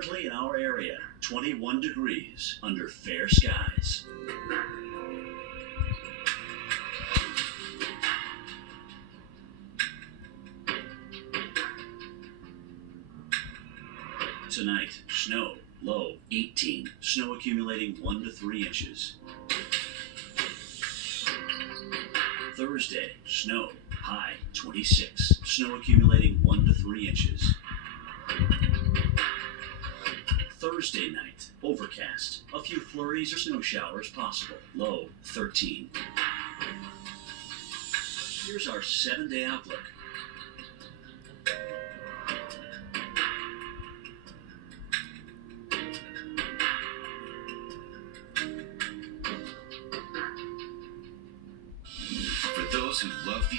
Currently in our area, 21 degrees under fair skies. Tonight, snow, low 18, snow accumulating 1 to 3 inches. Thursday, snow, high 26, snow accumulating 1 to 3 inches. Thursday night, overcast, a few flurries or snow showers possible, low 13. Here's our 7-day outlook. For those who love the